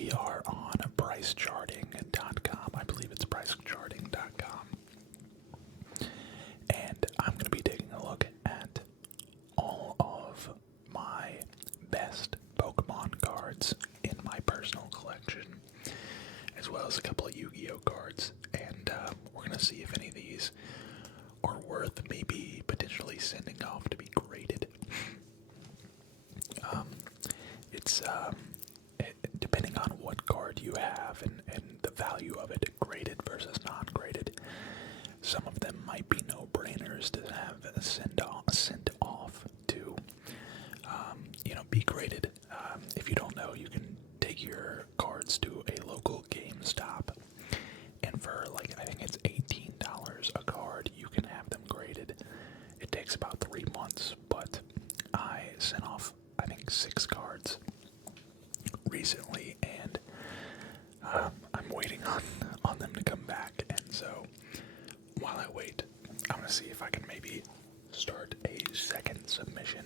we are on pricecharting.com. I believe it's pricecharting.com. And I'm going to be taking a look at all of my best Pokemon cards in my personal collection, as well as a couple of Yu-Gi-Oh cards. And we're going to see if any of these are worth maybe potentially sending off to be graded. It's depending on what card you have and the value of it, graded versus non-graded. Some of them might be no-brainers to have sent off to, be graded. If you don't know, you can take your cards to a local GameStop, and for I think it's $18 a card, you can have them graded. It takes about 3 months, but I sent off, I think, 6 cards recently, and I'm waiting on them to come back. And so while I wait, I'm gonna see if I can maybe start a second submission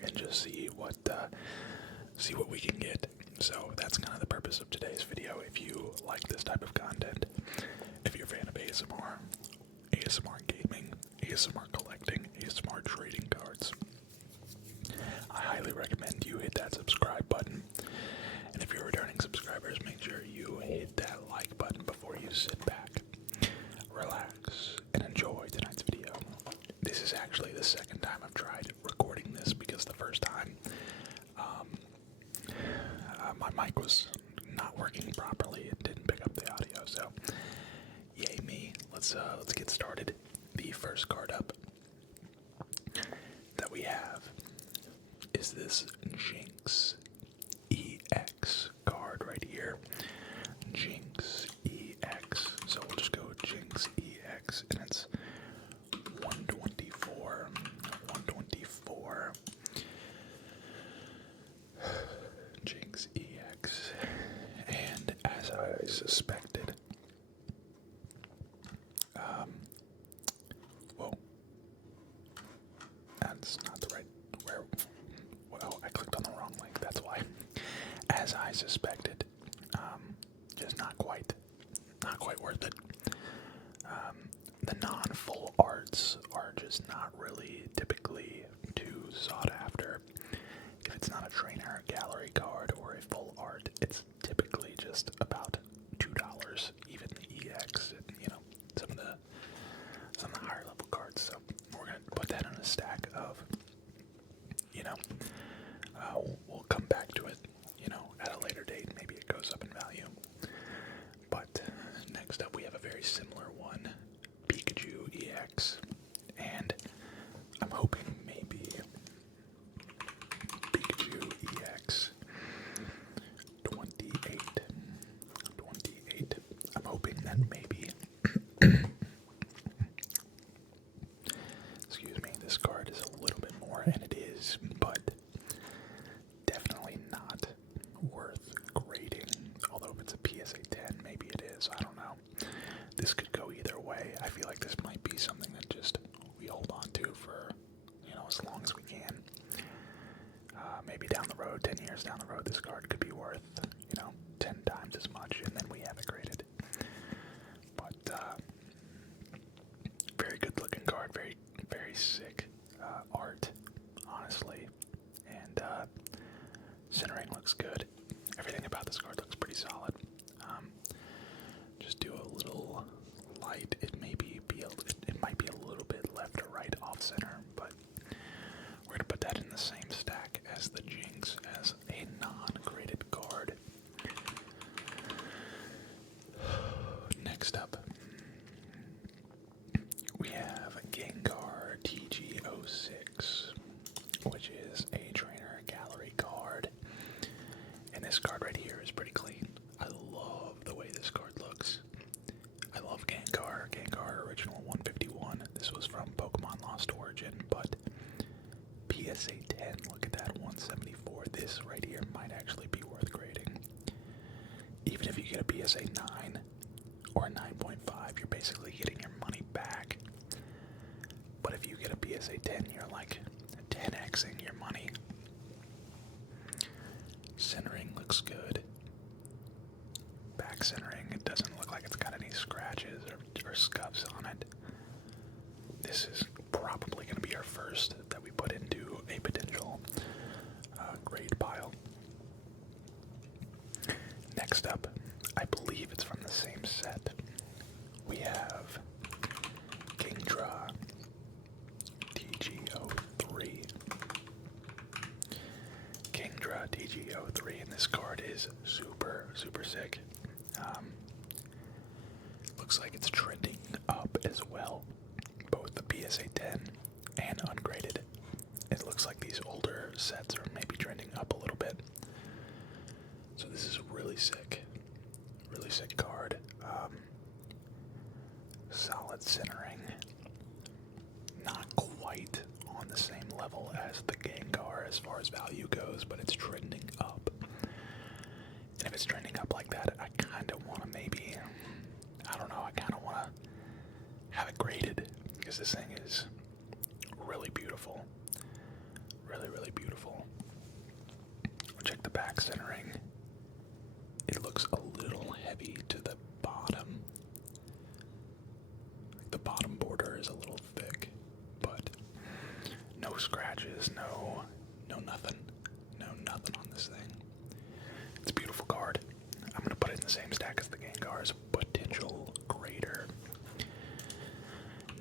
and just see what we can get. So that's kind of the purpose of today's video. If you like this type of content, if you're a fan of ASMR gaming, ASMR collecting, ASMR trading cards, I highly recommend you hit that subscribe button. And if you're returning subscribers, make sure you hit that like button before you sit back, relax, and enjoy tonight's video. This is actually the second time I've tried recording this, because the first time my mic was not working properly. It didn't pick up the audio, so yay me. Let's get started. The first card up that we have is this Jinx EX card right here. Jinx EX. So we'll just go Jinx EX, and it's 124. 124. Jinx EX. And as I suspected, whoa. That's not the right, well, I clicked on the wrong link, that's why. As I suspected, just not quite worth it. The non-full arts are just not really typically too sought after. If it's not a trainer, a gallery card, or a full art, it's typically just about $2, even the EX, and some of the higher level cards. So we're gonna put that in a stack of, we'll come back to it, at a later date. Maybe it goes up in value. But next up, we have a very similar one, Pikachu EX, and I'm hoping maybe Pikachu EX 28. I'm hoping that maybe excuse me, this card is a little bit more, and it is, but definitely not worth grading. Although if it's a PSA 10, maybe it is. I don't know. This could go either way. I feel like this might be something that just we hold on to for, as long as we can. Maybe down the road, 10 years down the road, this card could be worth, 10 times as much, and then we have it graded. But, very good looking card, very, very sick art, honestly. And centering looks good. Everything about this card looks pretty solid. Just do a little light. It might be a little bit left or right off center, but we're gonna put that in the same stack as the Jinx as a non-graded card. Next up, we have Gengar TG06, which is a trainer gallery card. And this card right here is pretty clean. I love the way this card looks. I love Gengar. Gengar original 151. This was from Pokemon Lost Origin, but PSA 10, look at that, 174. This right here might actually be worth grading. Even if you get a PSA 9 or a 9.5, you're basically getting your money back. But if you get a PSA 10, you're like 10xing your money. Centering looks good. this is probably going to be our first that we put into a potential grade pile. Next up, I believe it's from the same set. We have Kingdra TG03. Kingdra TG03, and this card is super, super sick. Looks like it's trending up as well, both the PSA 10 and ungraded. It looks like these older sets are maybe trending up a little bit. So this is really sick card. Solid centering. Not quite on the same level as the Gengar as far as value goes, but it's trending up. And if it's trending up like that, I kind of want to maybe, I don't know, I kind of want to have it graded, because this thing is really beautiful. Really, really beautiful. Check the back centering. It looks a little heavy to the bottom. The bottom border is a little thick, but no scratches, no nothing. No nothing on this thing. It's a beautiful card. I'm gonna put it in the same stack as the Gengar's potential grader.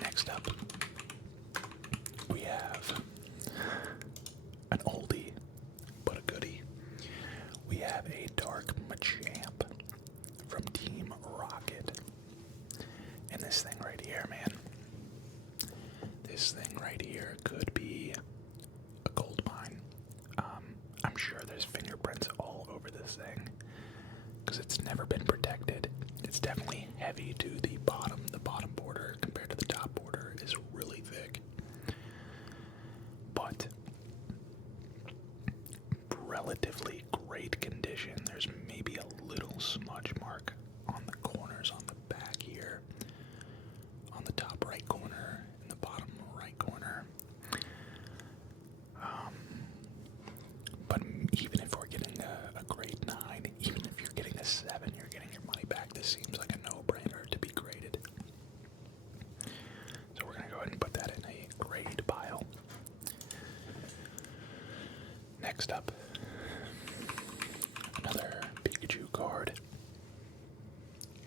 Next up, we have an oldie, but a goodie. We have a Dark Machamp from Team Rocket. And this thing right here, man. This thing right here could be a gold mine. I'm sure there's fingerprints all over this thing, because it's never been protected. It's definitely heavy to the bottom. The bottom border compared to the top border is really thick. But relatively great condition. There's maybe a little smudge mark on the corners on the back here, on the top right corner and the bottom right corner. But even if we're getting a grade 9, even if you're getting a 7, you're getting your money back. This seems like a no-brainer to be graded. So we're going to go ahead and put that in a grade pile. Next up, another Pikachu card,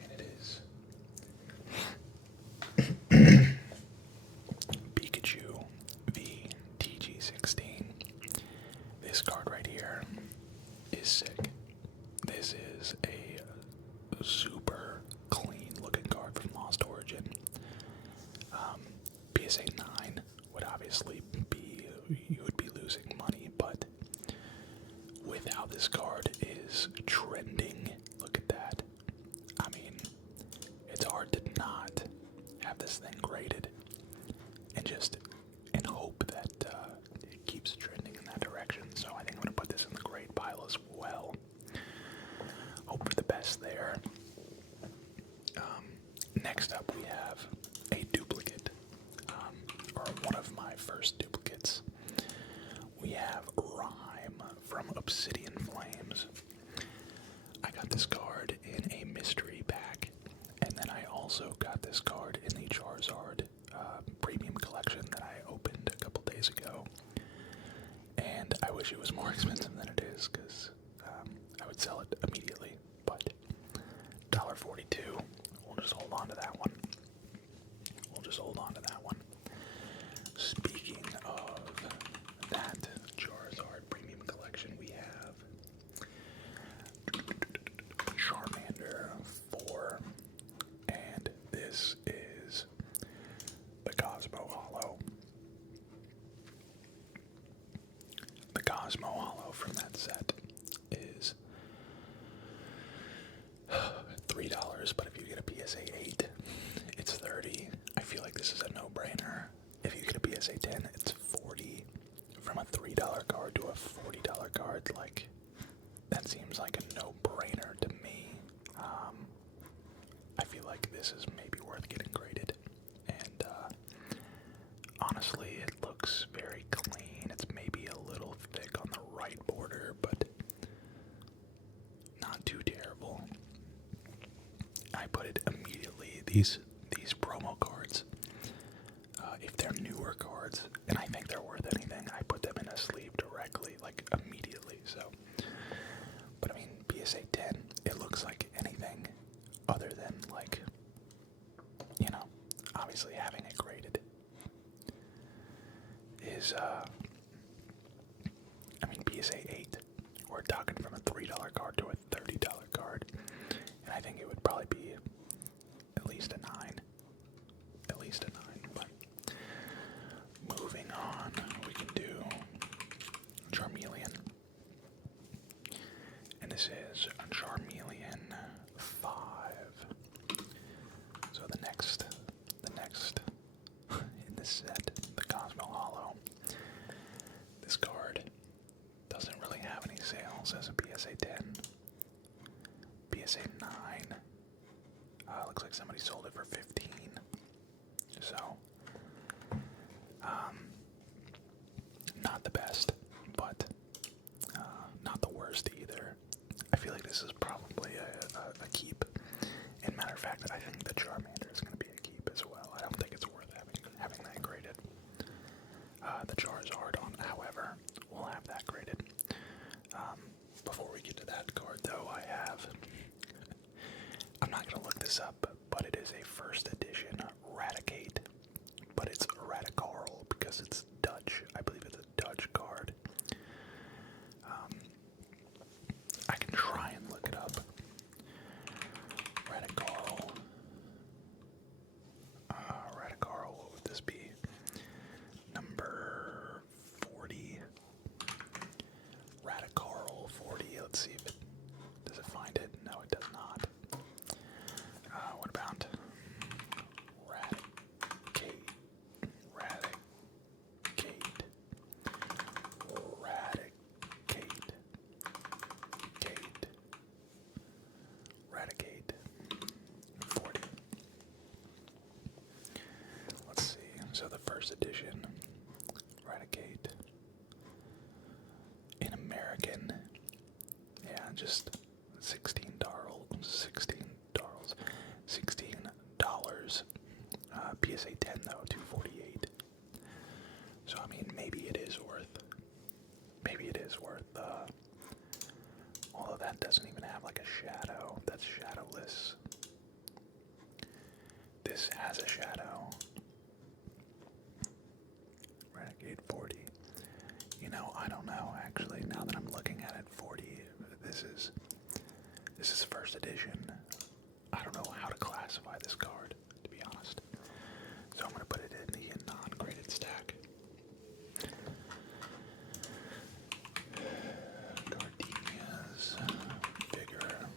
and it is Pikachu v TG16. This card right here is sick. This is a super clean looking card from Lost Origin. PSA 9 would obviously be, you would be losing money, but with how this card is trending, look at that. I mean, it's hard to not have this thing graded and just in hope that it keeps trending in that direction. So I think I'm going to put this in the grade pile as well. Hope for the best there. Next up we have a duplicate, or one of my first duplicates. We have Rhyme from Obsidian Flames. I got this card in a mystery pack, and then I also got this card in the Charizard premium collection that I opened a couple days ago. And I wish it was more expensive than it is, because I would sell it immediately, but $1.42, we'll just hold on to that one. Speaking of that Charizard premium collection, we have Charmander 4, and this is the Cosmo Hollow. The Cosmo Hollow from that set is $3, but if you get a PSA 8, it's $30. I feel like this is a no-brainer. If you get a PSA 10, it's $40. From a $3 card to a $40 card, like, that seems like a no-brainer to me. I feel like this is maybe worth getting graded. And honestly, it looks very clean. It's maybe a little thick on the right border, but not too terrible. I put it immediately. These promo cards, if they're newer cards, and I think they're worth anything, I put them in a sleeve directly, like immediately. So, but I mean, PSA 10, it looks like anything other than like, you know, obviously having it graded is, I mean, PSA 8, we're talking from a $3 card to a $30 card, and I think it would probably be at least a 9. At least a 9, but moving on, we can do Charmeleon. And this is a Charmeleon 5. So the next in this set, the Cosmo Hollow. This card doesn't really have any sales as a PSA 10. PSA 9. Looks like somebody sold it for 15. So, not the best, but not the worst either. I feel like this is probably a keep. And matter of fact, I think the Charmander is going to be a keep as well. I don't think it's worth having that graded. The Charizard, however, we'll have that graded. Before we get to that card, though, I'm not going to look this up, but it is a first edition Raticate, but it's Radicarl because it's Dutch. I believe it's a Dutch card. I can try and look it up. Radicarl. Radicarl, what would this be? Number 40. Radicarl 40. Let's see if does it find it? No, it does not. What about Raticate? Raticate 40. Let's see. So the first edition Raticate in American, yeah, just $16. PSA 10 though, $248. So I mean, maybe it is worth. Although that doesn't even have like a shadow. That's shadowless. This has a shadow. Renegade 40. You know, I don't know actually. Now that I'm looking at it, 40. This is first edition. I don't know how to classify this card, to be honest. So I'm gonna put it in the non-graded stack. Gardenias, bigger.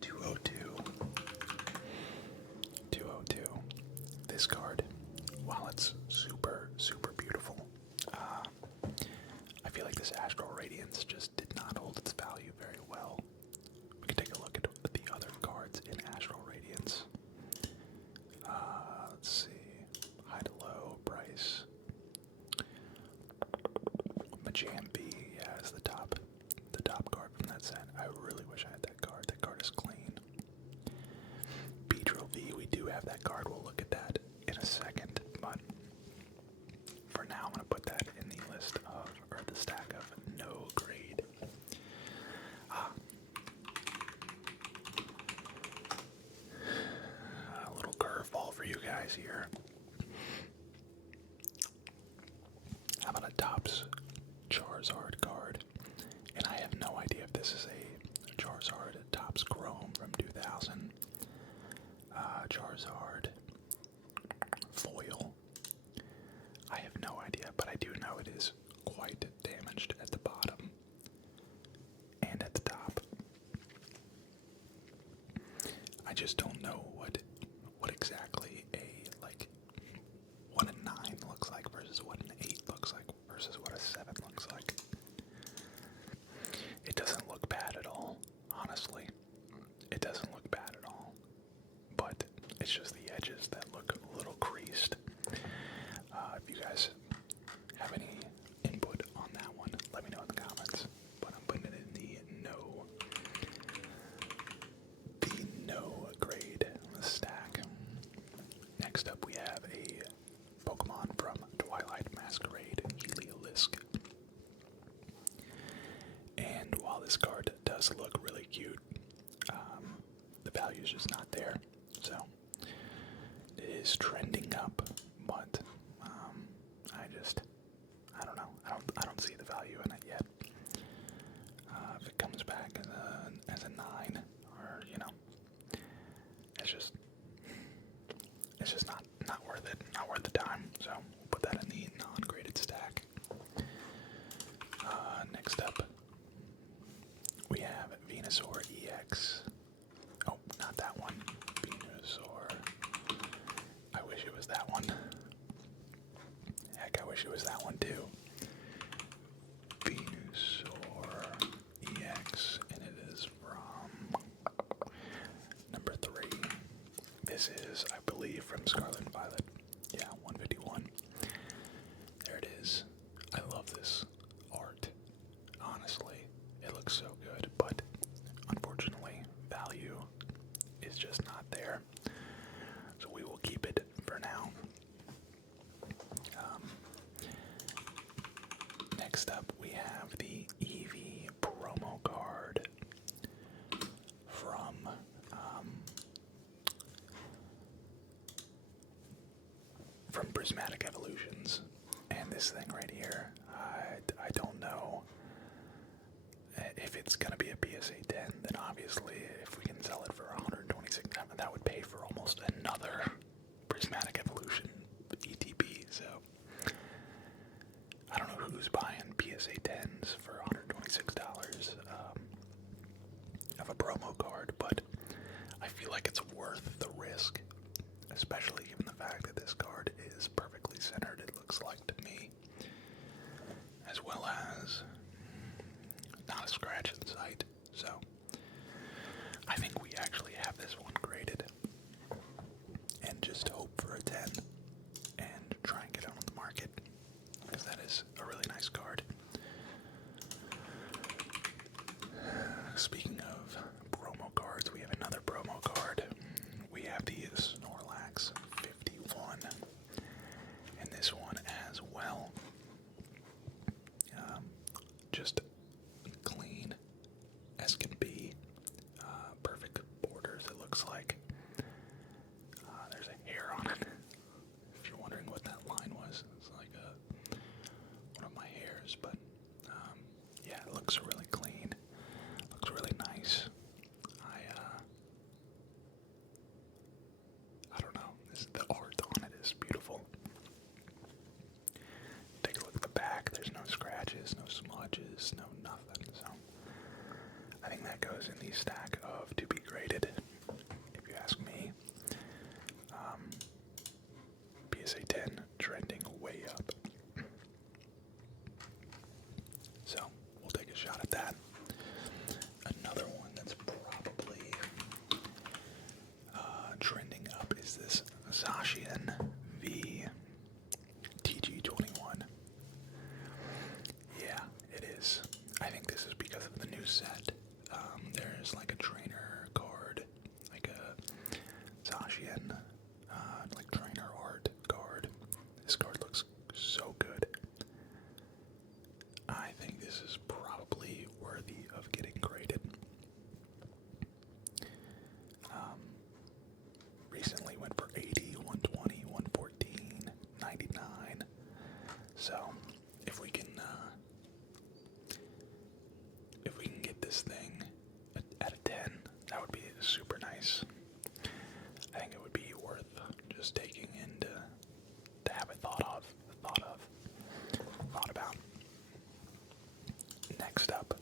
202. This card, while it's super beautiful, I feel like this Astral Radiance just did not hold its value very well. We can take a look at the other cards in Astral Radiance. Let's see. High to low, price. Majambi, yeah, is the top card from that set. I really wish I had that card. That card is clean. Beedrill V, we do have that card. We'll look at that in a second, but for now I'm going to put that in the list of, or the stack of no grade. A little curveball for you guys here. How about a Topps Charizard card? And I have no idea if this is a Charizard Topps Chrome from 2000. Charizard foil. I have no idea, but I do know it is quite damaged at the bottom and at the top. I just don't know what exactly what a 9 looks like versus what an 8 looks like versus what a 7 looks like. It doesn't look bad at all, honestly. It doesn't look bad at all. But it's just the edges that look a little creased. If you guys have any input on that one, let me know in the comments. But I'm putting it in the no grade stack. does look really cute. The value's just not there, so it is trending up, but I don't know. I don't see the value in it yet. If it comes back as a 9, or it's just not worth it, not worth the time. So we'll put that in the non-graded stack. Next up, we have Venusaur EX. Oh, not that one. Venusaur. I wish it was that one. Heck, I wish it was that one too. Venusaur EX, and it is from number 3. This is, I believe, from Scarlet and Violet. Yeah, 151. There it is. I love this art. Honestly, it looks so good, but unfortunately, value is just not there. So we will keep it for now. Next up, we have the Eevee promo card from Prismatic Evolutions, and this thing right here, I don't know if it's gonna be a PSA 10. Then obviously, if we can sell it for 126, that would pay for almost another Prismatic Evolution ETB. So I don't know who's buying PSA 10s for $126 of a promo card, but I feel like it's worth the risk, especially given the fact that this card is perfectly centered, it looks like to me, as well as not a scratch in sight. So I think we actually have this one graded and just hope for a 10 and try and get it on the market, because that is a really nice card. Speaking of promo cards, we have another promo card. We have the Snorlax 51, and this one as well. Just clean as can be. Perfect borders, it looks like. There's a hair on it. If you're wondering what that line was, it's like one of my hairs, but yeah, it looks really clean. Looks really nice. I don't know. The art on it is beautiful. Take a look at the back. There's no scratches, no smudges, no nothing. So I think that goes in the stack of to be graded, if you ask me. PSA 10 trending way up. So we'll take a shot at that. Another one that's probably trending up is this Zacian V TG21. Yeah, it is. I think this is because of the new set. There's like a trainer card, like a Zacian, like trainer art card. This card looks so good. I think this is probably worthy of getting graded. Recently went for 80, 120, 114, 99. So if we can get this thing at a 10, that would be super nice. I think it would be worth just taking and to have it thought about. Next up,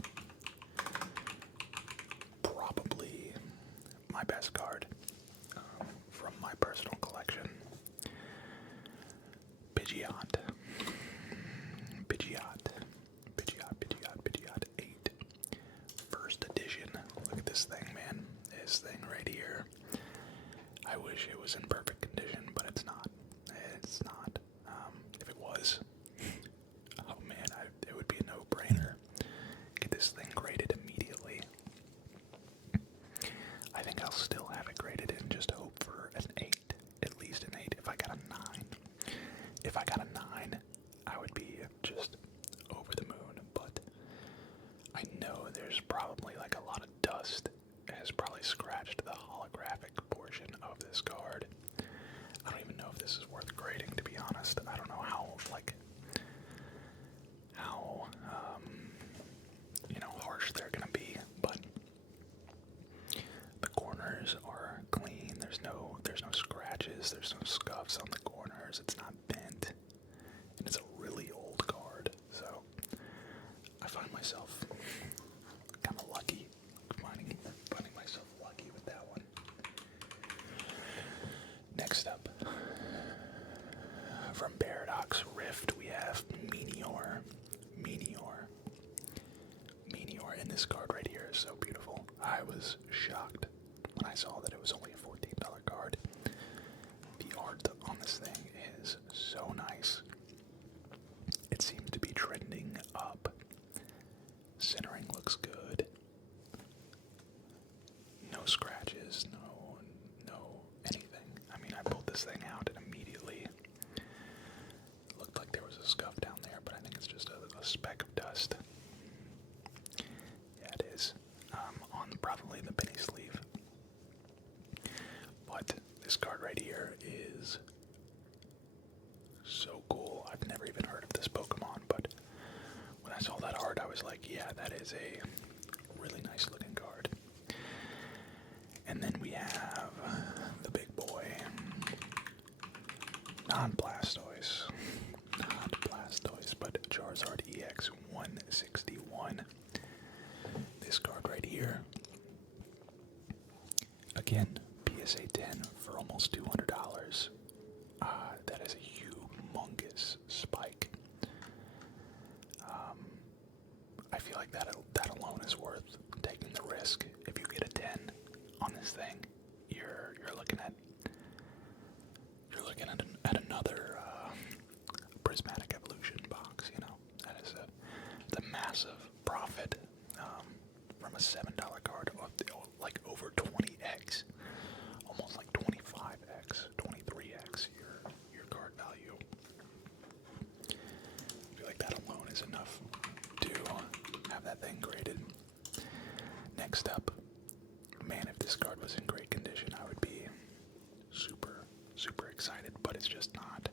probably my best card from my personal collection, Pidgeot 8, first edition. Look at this thing, man. This thing right here. I wish it was in perfect condition, but it's not. It's not. If it was, oh man, it would be a no-brainer. Get this thing graded immediately. I think I'll still have it graded and just hope for an 8, at least an 8. If I got a 9, I would be just over the moon. But I know there's probably like like a lot of dust has probably scratched the holographic portion of this card. I don't even know if this is worth grading, to be honest. I don't know how harsh they're gonna be, but the corners are clean. There's no scratches, there's no scuffs on the corners, it's not bent, and it's a really old card, so I find myself kind of lucky, finding myself lucky with that one. Next up, from Paradox Rift, we have Meteor. And this card right here is so beautiful. I was shocked when I saw that it was only a $14 card. The art on this thing is so nice. It seems to be trending up. Centering looks good. No scratches, no anything. I mean, I pulled this thing out and immediately it looked like there was a scuff down there, but I think it's just a speck of dust. Yeah, it is. On probably the penny sleeve. But this card right here is so cool. I've never even heard of this Pokemon, but when I saw that art, I was like, yeah, that is a really nice looking card. And then we have the big boy, not Blastoise, but Charizard EX 161. This card right here, again, PSA 10 for almost $200. That is a humongous spike. I feel like that alone is worth taking the risk. If you get a 10 on this thing, you're looking at another prismatic evolution box. You know, that is a massive profit from a $7 card, like over 20x, almost like 25x, 23x your card value. I feel like that alone is enough to have that thing graded. Next up, man, if this card was in great condition, I would be super, super excited, but it's just not.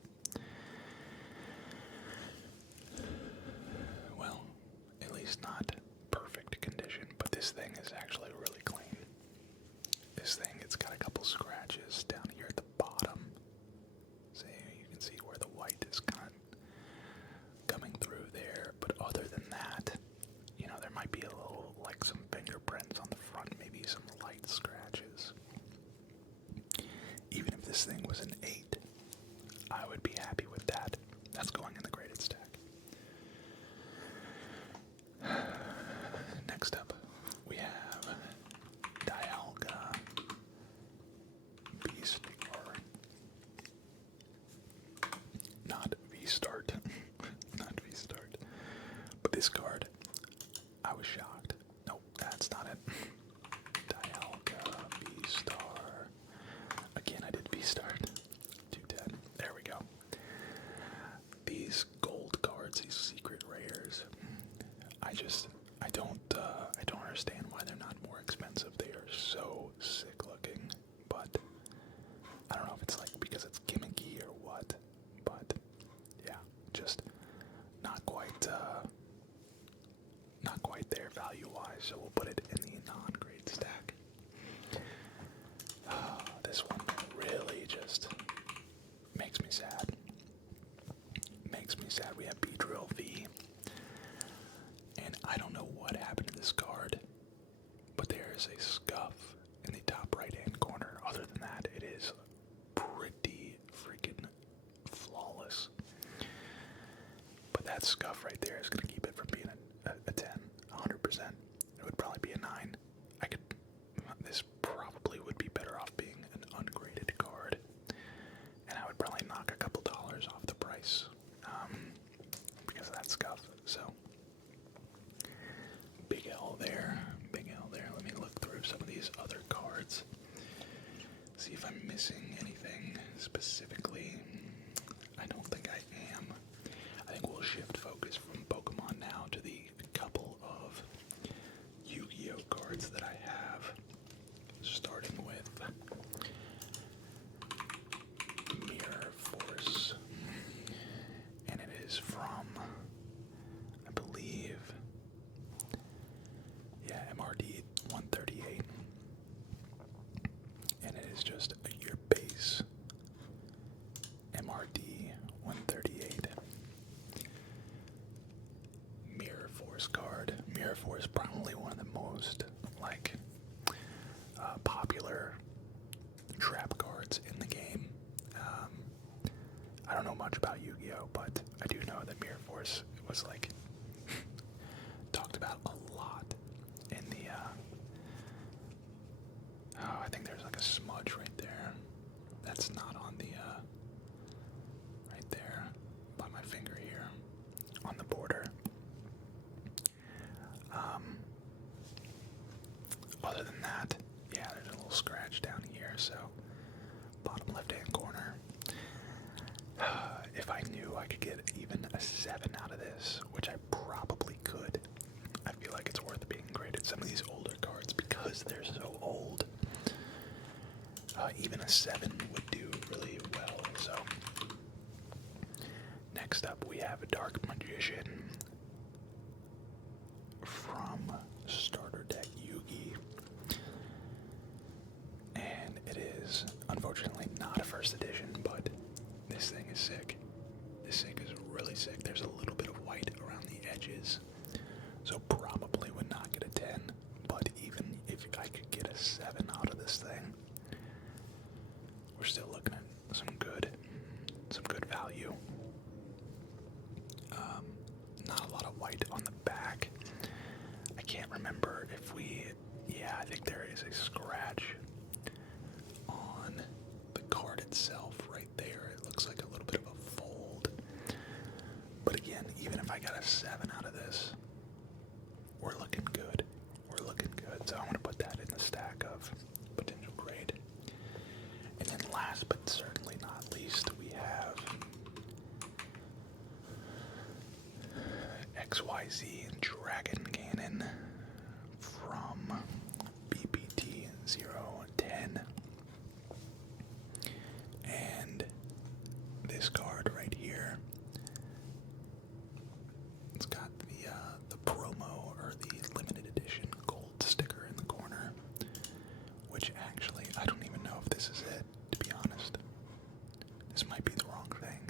Well, at least not perfect condition, but this thing is actually really clean. This thing, it's got a couple scratches down here at the bottom. See, you can see where the white is kind of coming through there, but other than that, you know, there might be a little, like some fingerprints on the front, maybe some light scratches. Even if this thing was an 8, I would be happy with that. That's going in the graded stack. Next up, we have Dialga Beast, or not V-Start, not V-Start, but this card, I was shocked. Nope, that's not it. Dialga V-Star. Again, I did V-Start. 210. There we go. These gold cards, these secret rares, I don't understand why they're not more expensive. They are so sick looking, but I don't know if it's like because it's gimmicky or what, but yeah, just not quite there value-wise, so we'll put it in the non-grade stack. This one really just makes me sad. We have Beedrill V, and I don't know what happened to this card, but there is a scuff in the top right-hand corner. Other than that, it is pretty freaking flawless. But that scuff right there is going to keep it from being a 10, 100%. It would probably be a 9. This probably would be better off being an ungraded card, and I would probably knock a couple dollars off the price because of that scuff. So big L there. Let me look through some of these other cards, see if I'm missing anything specifically. I don't think I am. I think we'll shift focus from Pokemon is just your base MRD 138 Mirror Force card. Mirror Force probably one of the most like popular trap cards in the game. I don't know much about Yu-Gi-Oh, but I do know that Mirror Force was like talked about a lot in the I think there's like a smudge right there. That's not on the right there by my finger here on the border. Other than that, yeah, there's a little scratch down here, so bottom left-hand corner. If I knew I could get even a 7 out of this, which I probably could, I feel like it's worth being graded. Some of these older cards, because they're so old, even a 7 would do really well. So, next up we have a Dark Magician from Starter Deck Yugi. And it is, unfortunately, not a first edition, but this thing is sick. This thing is really sick. There's a little bit of white around the edges, so probably would not get a 10, but even if I could get a 7 out of this thing, we're still looking at some good value. Not a lot of white on the back. I can't remember if yeah, I think there is a scratch on the card itself right there. It looks like a little bit of a fold. But again, even if I got a 7 out of this, we're looking good. We're looking good. So I'm going to put that in the stack of potential grade. And then last but certainly not least, we have XYZ Dragon Cannon from BPT 010. And this card right here, it's got the promo or the limited edition gold sticker in the corner, which actually I don't even know if this is it, to be honest. This might be the wrong thing.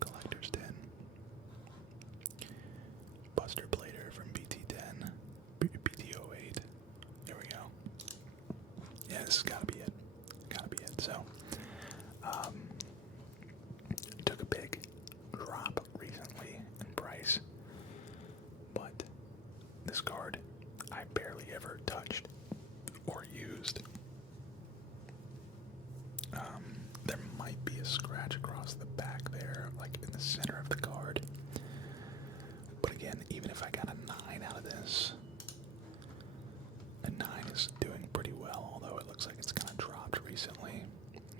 Collector's 10. Buster Blader from BT10. BT08. There we go. Yeah, this has gotta be it. Gotta be it. So, took a big drop recently in price, but this card I barely ever touched or used. There might be a scratch across the back there, like in the center of the card. But again, even if I got a 9 out of this, a 9 is doing pretty well, although it looks like it's kind of dropped recently.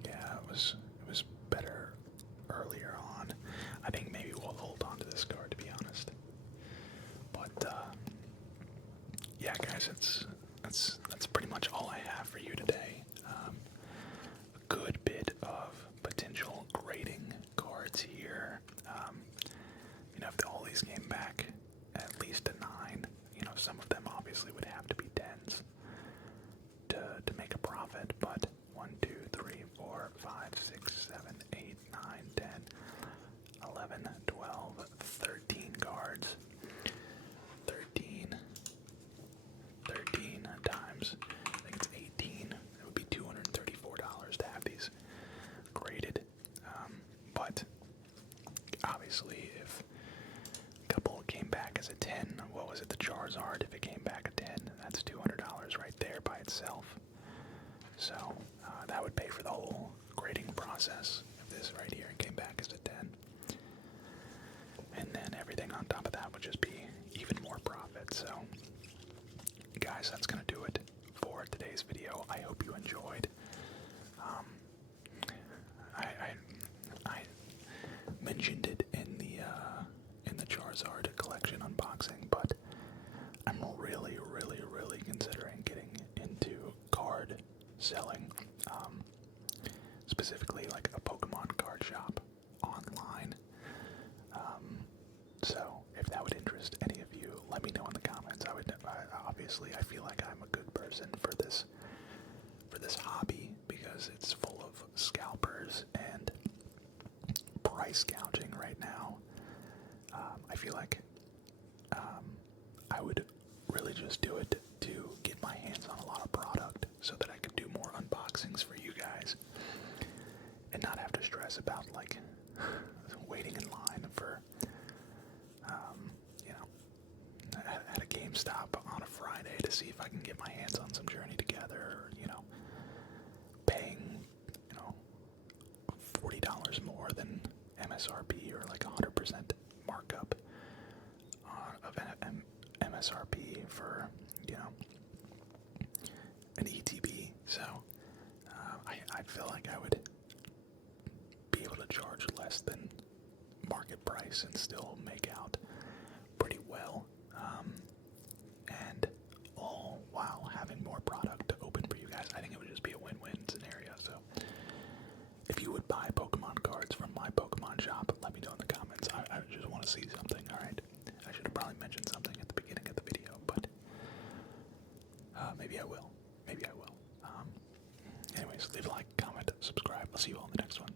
Yeah, it was better earlier on. I think maybe we'll hold on to this card, to be honest. But yeah, guys, that's pretty much all I have for you today. A good bit of potential grading cards here. You know, if all these came back at least a 9, you know, some of them obviously would have to be 10s to make a profit, but 1, 2, 3, 4, 5, 6, 7, 8, 9, 10, 11, 12, 13 cards. 13 times, I think it's 18. It would be $234 to have these graded. But obviously, if a couple came back as a 10, what was it, the Charizard? If it came back a 10, that's $200 right there by itself. So that would pay for the whole grading process if this right here came back as a 10. And then everything on top of that would just be even more profit. So, guys, that's going to do it for today's video. I hope you enjoyed. I mentioned it in the Charizard collection unboxing, but I'm really considering getting into card selling, specifically like a Pokemon card shop online. So if that would interest any of you, let me know in the comments. Obviously, I feel like I'm a good person comparison for this hobby, because it's full of scalpers and price gouging right now. I feel like I would really just do it to get my hands on a lot of product so that I could do more unboxings for you guys and not have to stress about like waiting in line for at a GameStop on a Friday to see if I can get my hands on some Journey Together, or paying $40 more than MSRP, or like 100% markup of MSRP for an ETB. So I feel like I would be able to charge less than market price and still make out pretty well, and all while having more product to open for you guys. I think it would just be a win-win scenario. So if you would buy Pokemon cards from my Pokemon shop, let me know in the comments. I just want to see something. Alright, I should have probably mentioned something at the beginning of the video, but maybe I will. Anyways, leave a like, comment, subscribe. I'll see you all in the next one.